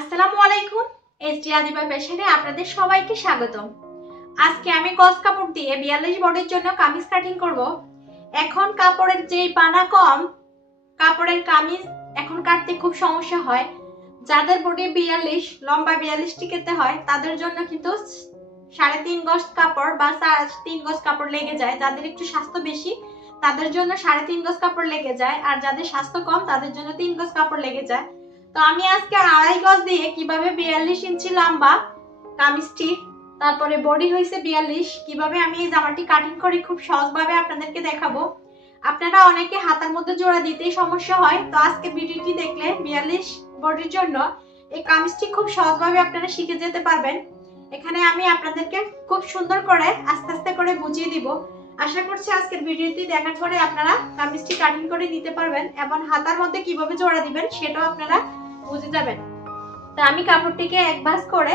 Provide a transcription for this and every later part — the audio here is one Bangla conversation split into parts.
আসসালামু আলাইকুম। এসডি আদিবা ফ্যাশনে আপনাদের সবাইকে স্বাগতম। আজকে আমি গজ কাপড় দিয়ে 42 বডির জন্য কামিজ কাটিং করব। এখন কাপড়ের যেই পানা কম, কাপড়ের কামিজ এখন কাটতে খুব সমস্যা হয়। যাদের বডি 42 লম্বা 42 টিকেতে হয় তাদের জন্য কিন্তু 3.5 গজ কাপড় বা 3 গজ কাপড় লেগে যায়। যাদের একটু স্বাস্থ্য বেশি তাদের জন্য 3.5 গজ কাপড় লেগে যায়, আর যাদের স্বাস্থ্য কম তাদের জন্য 3 গজ কাপড় লেগে যায়। তো আমি আজকে 2.5 গজ দিয়ে কিভাবে 42 ইঞ্চি লম্বা কামিজটি, তারপরে বডি হয়েছে 42, কিভাবে আমি এই জামাটি কাটিং করি খুব সহজভাবে আপনাদেরকে দেখাবো। আপনারা অনেকে হাতার মধ্যে জোড়া দিতেই সমস্যা হয়, তো আজকে ভিডিওটি দেখলে 42 বডির জন্য এই কামিজটি খুব সহজভাবে আপনারা শিখে যেতে পারবেন। এখানে আমি আপনাদেরকে খুব সুন্দর করে আস্তে আস্তে করে বুঝিয়ে দিব। আশা করছি আজকের ভিডিওটি দেখার পরে আপনারা কামিজটি কাটিং করে নিতে পারবেন এবং হাতার মধ্যে কিভাবে জোড়া দিবেন সেটাও আপনারা বুঝে যাবেন। তো আমি কাপড়টিকে এক ভাঁজ করে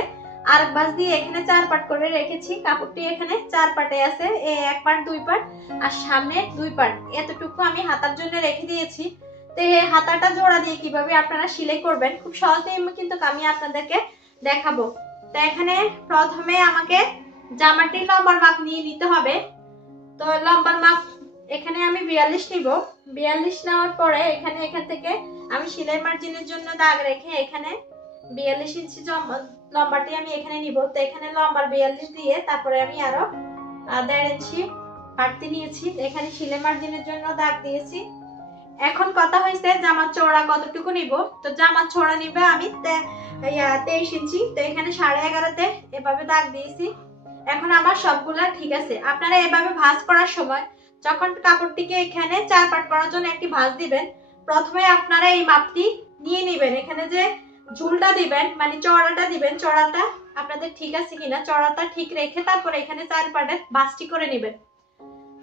আর এক ভাঁজ দিয়ে এখানে 4 পার্ট করে রেখেছি। কাপড়টি এখানে 4 পার্টে আছে, এক পার্ট 2 পার্ট আর সামনে 2 পার্ট, এতটুকু আমি হাতার জন্য রেখে দিয়েছি। তো এই হাতাটা জোড়া দিয়ে কিভাবে আপনারা সেলাই করবেন খুব সহজেই কিন্তু আমি আপনাদেরকে দেখাবো। তো এখানে প্রথমে আমাকে জামাটির লম্বার মাপ নিয়ে নিতে হবে। তো লম্বার মাপ এখানে আমি 42 নিব। 42 নেওয়ার পরে এখান থেকে আমি সেলাই মার্জিনের জন্য দাগ রেখে এখানে 42 ইঞ্চি লম্বাটি আমি এখানে নিব। তো এখানে লম্বার 42 দিয়ে তারপরে আমি আরো 1.5 ইঞ্চি বাড়তি নিয়েছি, এখানে সেলাই মার্জিনের জন্য দাগ দিয়েছি। এখন কথা হয়েছে জামার চওড়া কতটুকু নিব। তো জামার চওড়া নিবে আমি 23 ইঞ্চি। তো এখানে 11.5তে এভাবে দাগ দিয়েছি। এখন আমার সবগুলা ঠিক আছে। আপনারা এভাবে ভাঁজ করার সময় যখন কাপড়টিকে এখানে 4 পার্ট করার জন্য একটি ভাঁজ দিবেন, প্রথমে আপনারা এই মাপটি নিয়ে নেবেন। এখানে যে ঝুলটা দিবেন মানে চওড়াটা দিবেন, চওড়াটা আপনাদের ঠিক আছে কিনা চওড়াটা ঠিক রেখে তারপরে এখানে 4 পার্টের ভাঁজটি করে নেবেন।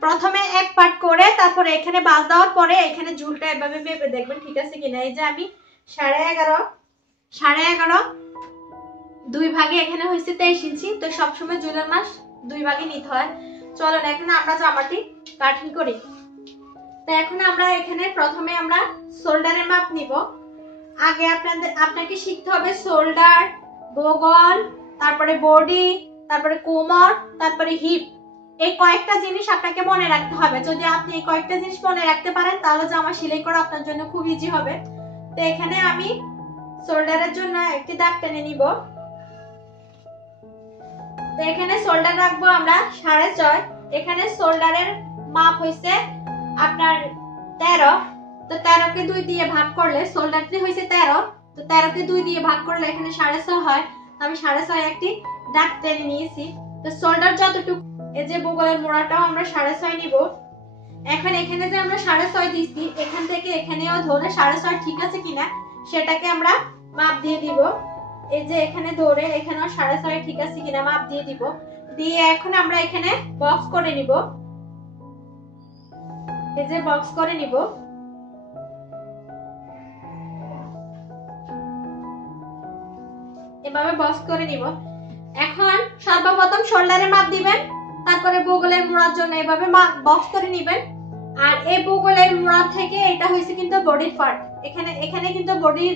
প্রথমে এক পার্ট করে তারপরে এখানে ভাঁজ দেওয়ার পরে এখানে ঝুলটা এভাবে মেপে দেখবেন ঠিক আছে কিনা। এই যে আমি 11.5 দুই ভাগে এখানে হয়েছে 23 ইঞ্চি। তো সবসময় ঝুলের মাস 2 ভাগে নিতে হয়। চলুন এখন আমরা জামাটি কাটিং করি। তো এখন আমরা এখানে প্রথমে আমরা শোল্ডারের মাপ নিব। আগে আপনাকে শিখতে হবে শোল্ডার, বগল, তারপরে বডি, তারপরে কোমর, তারপরে হিপ। এই কয়েকটা জিনিস আপনাকে মনে রাখতে হবে। যদি আপনি এই কয়েকটা জিনিস মনে রাখতে পারেন তাহলে জামা সেলাই করা আপনার জন্য খুব ইজি হবে। তো এখানে আমি শোল্ডারের জন্য একটি দাগ টেনে নিব। তো এখানে শোল্ডার রাখবো আমরা 6.5। এখানে শোল্ডারের মাপ হইছে আপনার 13। তো 13কে 2 দিয়ে ভাগ করলে শোল্ডারটি হইছে 13। তো 13কে 2 দিয়ে ভাগ করলে এখানে 6.5 হয়। আমি 6.5 একটি দাগ টেনে নিয়েছি। তো শোল্ডার যতটুকু, এই যে বগলের মোড়াটাও আমরা 6.5 নিব। এখন এখানে যে আমরা 6.5 দিয়েছি এখান থেকে এখানেও ধরে 6.5 ঠিক আছে কিনা সেটাকে আমরা মাপ দিয়ে দিব। এই যে এখানে ধরে এখানেও 6.5 ঠিক আছে কিনা মাপ দিয়ে দিব। দিয়ে এখন আমরা এখানে বক্স করে নিব। এই যে বক্স করে নিব। এভাবে বক্স করে নিব। এখন সর্বপ্রথম শোল্ডারের মাপ দিবেন, তারপরে বগলের মোড়ার জন্য এভাবে বক্স করে নেবেন। আর এই বগলের মোড়া থেকে এটা হইছে কিন্তু বডির পার্ট। এখানে কিন্তু বডির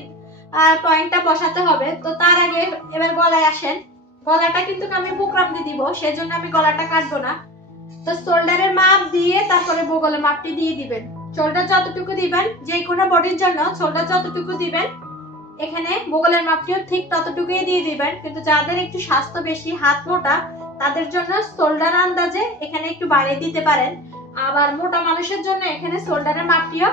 পয়েন্টটা বসাতে হবে। তো তার আগে এবার গলায় আসেন। গলাটা কিন্তু আমি বুকরাম দিয়ে দিব, সেজন্য আমি গলাটা কাটবো না। তো শোল্ডারের মাপ দিয়ে তারপরে বগলের মাপটি দিয়ে দিবেন। শোল্ডার যতটুকু দিবেন, যে কোনো বডির জন্য শোল্ডার যতটুকু দিবেন এখানে বগলের মাপটিও ঠিক ততটুকুই দিয়ে দিবেন। কিন্তু যাদের একটু স্বাস্থ্য বেশি, হাত মোটা, তাদের জন্য শোল্ডার আন্দাজে এখানে একটু বাড়িয়ে দিতে পারেন। আবার মোটা মানুষের জন্য এখানে শোল্ডারের মাপটিও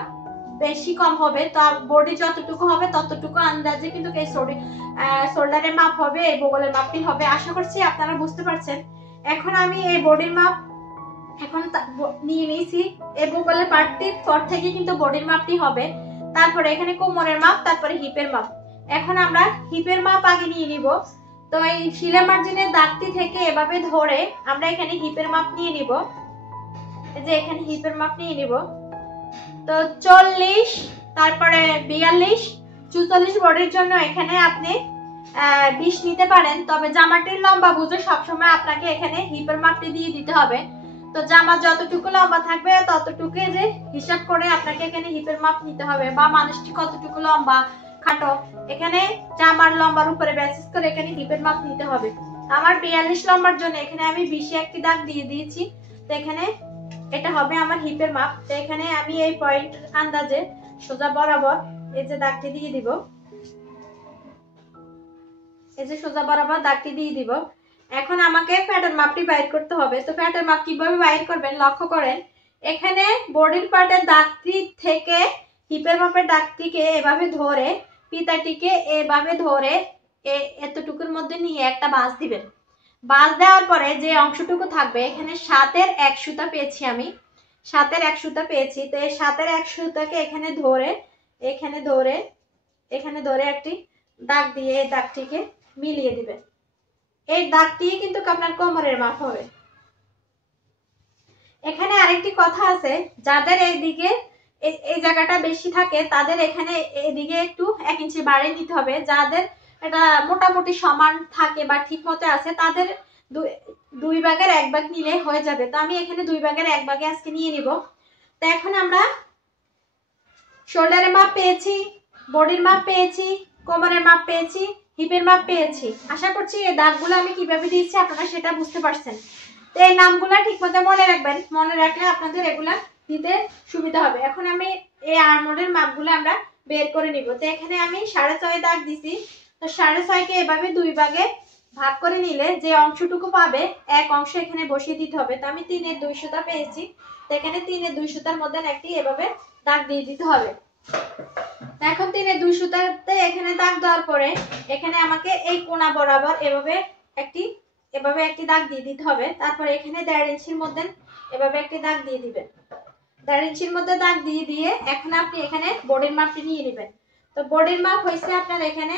বেশি কম হবে। তো বডি যতটুকু হবে ততটুকু আন্দাজে কিন্তু এই শোল্ডারের মাপ হবে, এই বগলের মাপটি হবে। আশা করছি আপনারা বুঝতে পারছেন। এখন আমি এই বডির মাপ এখন নিয়ে নিয়েছি। এই বগলের পার্টটি পর থেকে কিন্তু বডির মাপটি হবে। তারপরে এখানে কোমরের মাপ, তারপরে হিপের মাপ। এখন আমরা হিপের মাপ আগে নিয়ে নিব। তো এই সেলাই মার্জিনের দাগটি থেকে এভাবে ধরে আমরা এখানে হিপের মাপ নিয়ে নিব। এই যে এখানে হিপের মাপ নিয়ে নিব। তো 40, তারপরে 42, 44 বডির জন্য এখানে আপনি 20 নিতে পারেন। তবে জামাটির লম্বা বুঝে সবসময় আপনাকে এখানে হিপের মাপটি দিয়ে দিতে হবে। তো জামা যতটুকু লম্বা থাকবে ততটুকু যে হিসাব করে আপনাকে এখানে হিপের মাপ নিতে হবে, বা মানুষটি কতটুকু লম্বা খাটো, এখানে জামার লম্বার উপরে বেসিস করে এখানে হিপের মাপ নিতে হবে। আমার 42 লম্বার জন্য এখানে আমি 20 একটি দাগ দিয়ে দিয়েছি। তো এখানে এটা হবে আমার হিপের মাপ। তো এখানে আমি এই পয়েন্ট আন্দাজে সোজা বরাবর এই যে দাগটি দিয়ে দিব, এই যে সোজা বরাবর দাগটি দিয়ে দিব। এখন আমাকে প্যাটার্ন মাপটি বাইর করতে হবে। তো প্যাটার্ন মাপ কিভাবে বাইর করবেন লক্ষ্য করেন, এখানে বডির পার্টের দাগটি থেকে হিপের মাপের দাগটিকে এভাবে ধরে পিতাটিকে এভাবে ধরে এতটুকুর মধ্যে নিয়ে একটা বাঁশ দিবেন। বাঁশ দেওয়ার পরে যে অংশটুকু থাকবে, এখানে 7-এর 1 সুতা পেয়েছি আমি, 7-এর 1 সুতা পেয়েছি। তো এই 7-এর 1 সুতাকে এখানে ধরে এখানে ধরে একটি দাগ দিয়ে এই দাগটিকে মিলিয়ে দিবেন। এই দাগটি কিন্তু আপনার কোমরের মাপ হবে। এখানে আরেকটি কথা আছে, যাদের এইদিকে এই জায়গাটা বেশি থাকে তাদের এখানে এদিকে একটু 1 ইঞ্চি বাড়িয়ে নিতে হবে। যাদের এটা মোটামুটি সমান থাকে বা ঠিক মতো আছে তাদের 2 ভাগের 1 ভাগ নিলে হয়ে যাবে। তো আমি এখানে 2 ভাগের 1 ভাগে আজকে নিয়ে নিব। তো এখন আমরা শোল্ডারের মাপ পেয়েছি, বডির মাপ পেয়েছি, কোমরের মাপ পেয়েছি, হিপের মাপ পেয়েছি। আশা করছি এই দাগগুলো আমি কিভাবে দিয়েছি আপনারা সেটা বুঝতে পারছেন। তো এই নামগুলো ঠিকমতো মনে রাখবেন, মনে রাখলে আপনাদের এগুলা দিতে সুবিধা হবে। এখন আমি এই আর্মহোলের মাপগুলো আমরা বের করে নিব। তো এখানে আমি 6.5 দাগ দিছি। তো 6.5কে এভাবে 2 ভাগে ভাগ করে নিলে যে অংশটুকু পাবে এক অংশ এখানে বসিয়ে দিতে হবে। তো আমি 3-এর 2 সুতা পেয়েছি। তো এখানে 3-এর 2 সুতার মধ্যে একটি এভাবে দাগ দিয়ে দিতে হবে। এখন 3-এর 2 সুতাতে এখানে দাগ দেওয়ার পরে এখানে আমাকে এই কোণা বরাবর এভাবে একটি দাগ দিয়ে দিতে হবে। তারপরে এখানে 1.5 ইঞ্চির মধ্যে এভাবে একটি দাগ দিয়ে দিবেন। 1.5 ইঞ্চির মধ্যে দাগ দিয়ে এখন আপনি এখানে বডির মাপটি নিয়ে নেবেন। তো বডির মাপ হয়েছে আপনার এখানে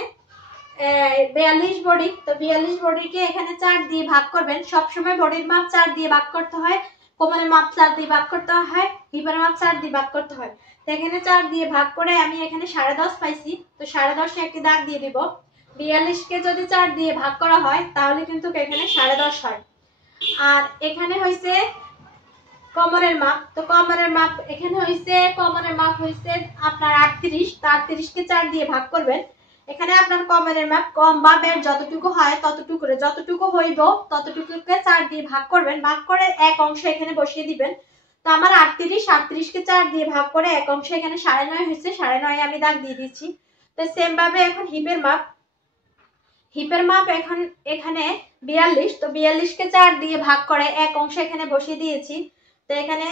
42 বডি। তো 42 বডিকে এখানে 4 দিয়ে ভাগ করবেন। সবসময় বডির মাপ 4 দিয়ে ভাগ করতে হয়, কোমরের মাপ 4 দিয়ে ভাগ করতে হয়, হিপের মাপ 4 দিয়ে ভাগ করতে হয়। তো এখানে 4 দিয়ে ভাগ করে আমি এখানে 10.5 পাইছি। তো 10.5 একটি দাগ দিয়ে দিব। 42কে যদি 4 দিয়ে ভাগ করা হয় তাহলে কিন্তু এখানে 10.5 হয়। আর এখানে হইছে কোমরের মাপ। তো কোমরের মাপ এখানে হইছে আপনার 38। তো 38কে 4 দিয়ে ভাগ করবেন। এখানে আপনার কোমরের মাপ কম বা বের যতটুকু হয় যতটুকু হইব ততটুকুকে 4 দিয়ে ভাগ করবেন। ভাগ করে এক অংশ এখানে বসিয়ে দিবেন। তো আমার 38কে 4 দিয়ে ভাগ করে এক অংশ এখানে 9.5 হয়েছে। 9.5 আমি দাগ দিয়ে দিচ্ছি। তো সেম ভাবে এখন হিপের মাপ এখন এখানে 42। তো 42কে 4 দিয়ে ভাগ করে এক অংশ এখানে বসিয়ে দিয়েছি। তো এখানে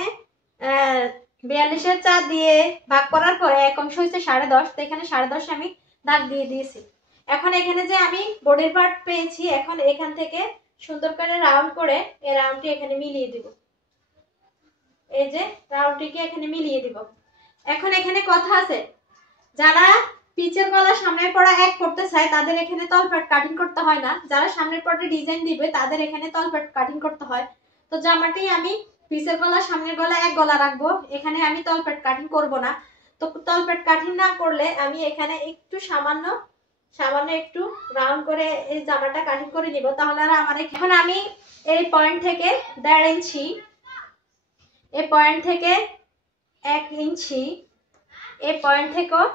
42-এর 4 দিয়ে ভাগ করার পরে এক অংশ হয়েছে 10.5। তো এখানে 10.5 আমি দাগ দিয়ে দিয়েছি। এখন এখানে যে আমি বডির পার্ট পেয়েছি, এখন এখান থেকে সুন্দর করে রাউন্ড করে এই রাউন্ডটি এখানে মিলিয়ে দিব। এই যে রাউন্ডটিকে এখানে মিলিয়ে দিব। এখন এখানে কথা আছে, যারা পিচের গলা সামনের পড়া এক করতে চায় তাদের এখানে তলপেট কাটিং করতে হয় না। যারা সামনের পটে ডিজাইন দিবে তাদের এখানে তলপেট কাটিং করতে হয়। তো জামাটি আমি পিচের গলা সামনের গলা এক গলা রাখবো, এখানে আমি তলপেট কাটিং করব না। তো তলপেট কাটিং না করলে আমি এখানে একটু সামান্য একটু রাউন্ড করে এই জামাটা কাটিং করে নিব। তাহলে আর আমার এখন আমি এই পয়েন্ট থেকে 1.5 ইঞ্চি, এই পয়েন্ট থেকে 1 ইঞ্চি, এই পয়েন্ট থেকেও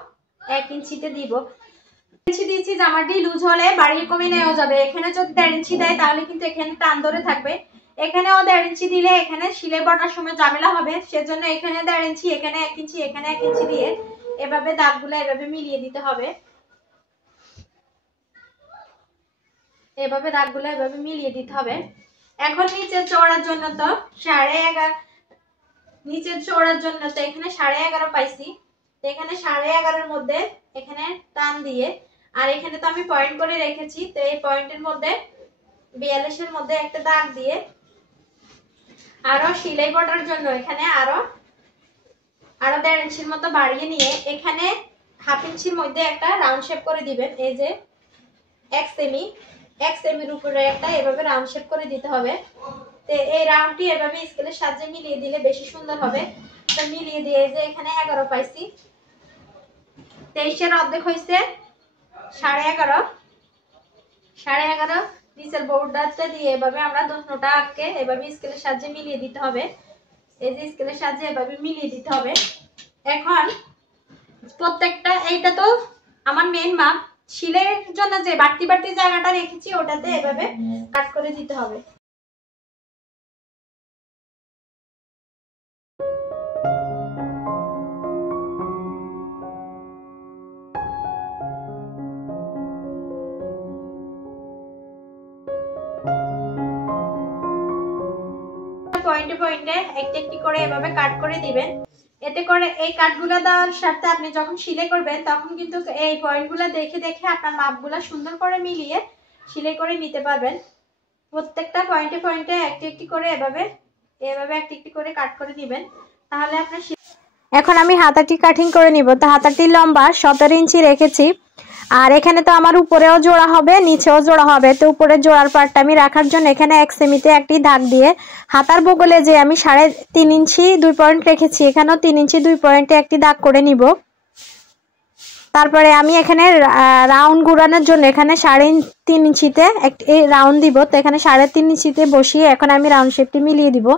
1 ইঞ্চিতে দিব। ইঞ্চি দিচ্ছি, জামাটি লুজ হলে বাড়িয়ে কমে নেওয়া যাবে। এখানে যদি 1.5 ইঞ্চি দেয় তাহলে কিন্তু এখানে টান ধরে থাকবে। এখানেও 1.5 ইঞ্চি দিলে এখানে সেলাই বটার সময় ঝামেলা হবে। সেজন্য এখানে 1.5 ইঞ্চি, এখানে 1 ইঞ্চি, এখানে 1 ইঞ্চি দিয়ে এভাবে দাগগুলো এভাবে মিলিয়ে দিতে হবে। এভাবে দাগগুলো এভাবে মিলিয়ে দিতে হবে। এখন নিচের চওড়ার জন্য তো 11.5, নিচের চওড়ার জন্য তো এখানে 11.5 পাইছি। তো এখানে 11.5-এর মধ্যে এখানে টান দিয়ে, আর এখানে তো আমি পয়েন্ট করে রেখেছি। তো এই পয়েন্টের মধ্যে 42-এর মধ্যে একটা দাগ দিয়ে আরো সেলাই বটার জন্য এখানে আরো 1.5 ইঞ্চির মতো বাড়িয়ে নিয়ে এখানে 1/2 ইঞ্চির মধ্যে একটা রাউন্ড শেপ করে দিবেন। এই যে 1 সেমির উপরে একটা এভাবে রাউন্ড শেপ করে দিতে হবে। তো এই রাউন্ডটি এভাবে স্কেলের সাহায্যে মিলিয়ে দিলে বেশি সুন্দর হবে। তো মিলিয়ে দিয়ে যে এখানে 11 পাইছি। 23-এর অর্ধেক হয়েছে 11.5। 11.5 নিচের বর্ডারটা দিয়ে এভাবে আমরা দোনোটা আঁকে এভাবে স্কেলের সাহায্যে মিলিয়ে দিতে হবে। এই যে স্কেলের সাহায্যে এভাবে মিলিয়ে দিতে হবে। এখন প্রত্যেকটা, এইটা তো আমার মেন মাপ শিলের জন্য যে বাড়তি বাড়তি জায়গাটা রেখেছি ওটাতে এভাবে কাট করে দিতে হবে। পয়েন্টে পয়েন্টে একটি একটি করে এভাবে কাট করে দিবেন। এতে করে এই কাটগুলো দেওয়ার সাথে আপনি যখন সেলাই করবেন তখন কিন্তু এই পয়েন্টগুলো দেখে দেখে আপনার মাপগুলো সুন্দর করে মিলিয়ে সেলাই করে নিতে পারবেন। প্রত্যেকটা পয়েন্টে পয়েন্টে একটি একটি করে এভাবে একটি একটি করে কাট করে দিবেন, তাহলে আপনার। এখন আমি হাতাটি কাটিং করে নিব। তো হাতাটির লম্বা 17 ইঞ্চি রেখেছি, আর এখানে তো আমার উপরেও জোড়া হবে নিচেও জোড়া হবে। তো উপরে জোড়ার পার্টটা আমি রাখার জন্য এখানে 1 সেমিতে একটি দাগ দিয়ে হাতার বগলে যে আমি 3.5 ইঞ্চি 2 পয়েন্ট রেখেছি এখানেও 3 ইঞ্চি 2 পয়েন্টে একটি দাগ করে নিব। তারপরে আমি এখানে রাউন্ড ঘোরানোর জন্য এখানে 3.5 ইঞ্চিতে একটি রাউন্ড দিব। তো এখানে 3.5 ইঞ্চিতে বসিয়ে এখন আমি রাউন্ড শেপটি মিলিয়ে দিব।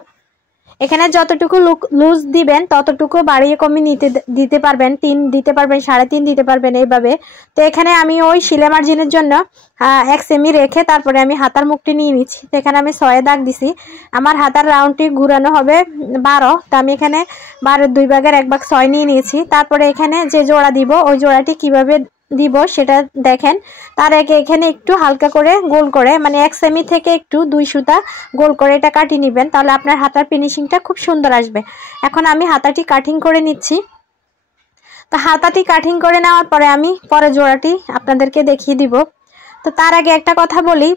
এখানে যতটুকু লুজ দিবেন ততটুকু বাড়িয়ে কমিয়ে দিতে পারবেন, 3 দিতে পারবেন, 3.5 দিতে পারবেন এইভাবে। তো এখানে আমি ওই সেলাই মার্জিনের জন্য 1 সেমি রেখে তারপরে আমি হাতার মুখটি নিয়ে নিচ্ছি। তো এখানে আমি 6 দাগ দিছি। আমার হাতার রাউন্ডটি ঘুরানো হবে 12। তো আমি এখানে 12 2 ভাগের 1 ভাগ 6 নিয়ে নিয়েছি। তারপরে এখানে যে জোড়া দিব ওই জোড়াটি কিভাবে দিব সেটা দেখেন। তার আগে এখানে একটু হালকা করে গোল করে, মানে 1 সেমি থেকে একটু 2 সুতা গোল করে এটা কাটিয়ে নেবেন, তাহলে আপনার হাতার ফিনিশিংটা খুব সুন্দর আসবে। এখন আমি হাতাটি কাটিং করে নিচ্ছি। তো হাতাটি কাটিং করে নেওয়ার পরে আমি পরে জোড়াটি আপনাদেরকে দেখিয়ে দিব। তো তার আগে একটা কথা বলি,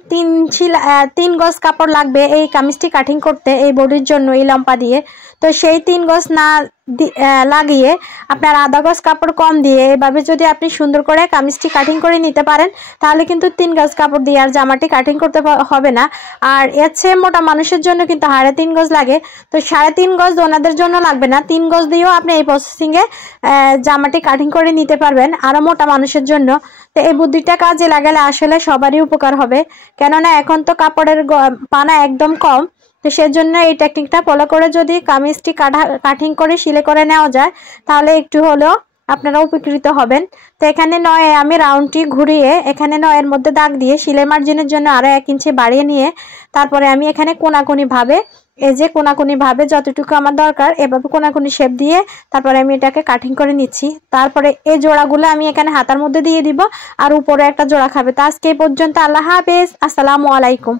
3 গজ কাপড় লাগবে এই কামিজটি কাটিং করতে, এই বডির জন্য এই লম্বা দিয়ে। তো সেই 3 গজ না লাগিয়ে আপনার আধা গজ কাপড় কম দিয়ে এভাবে যদি আপনি সুন্দর করে কামিজটি কাটিং করে নিতে পারেন তাহলে কিন্তু 3 গজ কাপড় দিয়ে আর জামাটি কাটিং করতে হবে না। আর এর চেয়ে মোটা মানুষের জন্য কিন্তু 3.5 গজ লাগে। তো 3.5 গজ ওনাদের জন্য লাগবে না, 3 গজ দিয়েও আপনি এই প্রসেসিংয়ে জামাটি কাটিং করে নিতে পারবেন আরও মোটা মানুষের জন্য। তো এই বুদ্ধিটা কাজে লাগালে আসলে সবারই উপকার হবে, কেননা এখন তো কাপড়ের পানা একদম কম। তো সেজন্য এই টেকনিকটা ফলো করে যদি কামিজটি কাটিং করে সেলাই করে নেওয়া যায় তাহলে একটু হলেও আপনারা উপকৃত হবেন। তো এখানে 9 আমি রাউন্ডটি ঘুরিয়ে এখানে 9 মধ্যে দাগ দিয়ে সেলাই মার্জিনের জন্য আরও 1 ইঞ্চি বাড়িয়ে নিয়ে তারপরে আমি এখানে কোনাকুনিভাবে এই যে কোনাকুনিভাবে যতটুকু আমার দরকার এভাবে কোনাকুনি শেপ দিয়ে তারপরে আমি এটাকে কাটিং করে নিচ্ছি। তারপরে এই জোড়াগুলো আমি এখানে হাতার মধ্যে দিয়ে দিব আর উপরে একটা জোড়া খাবে। তো আজকে এই পর্যন্ত। আল্লাহ হাফেজ, আসসালামু আলাইকুম।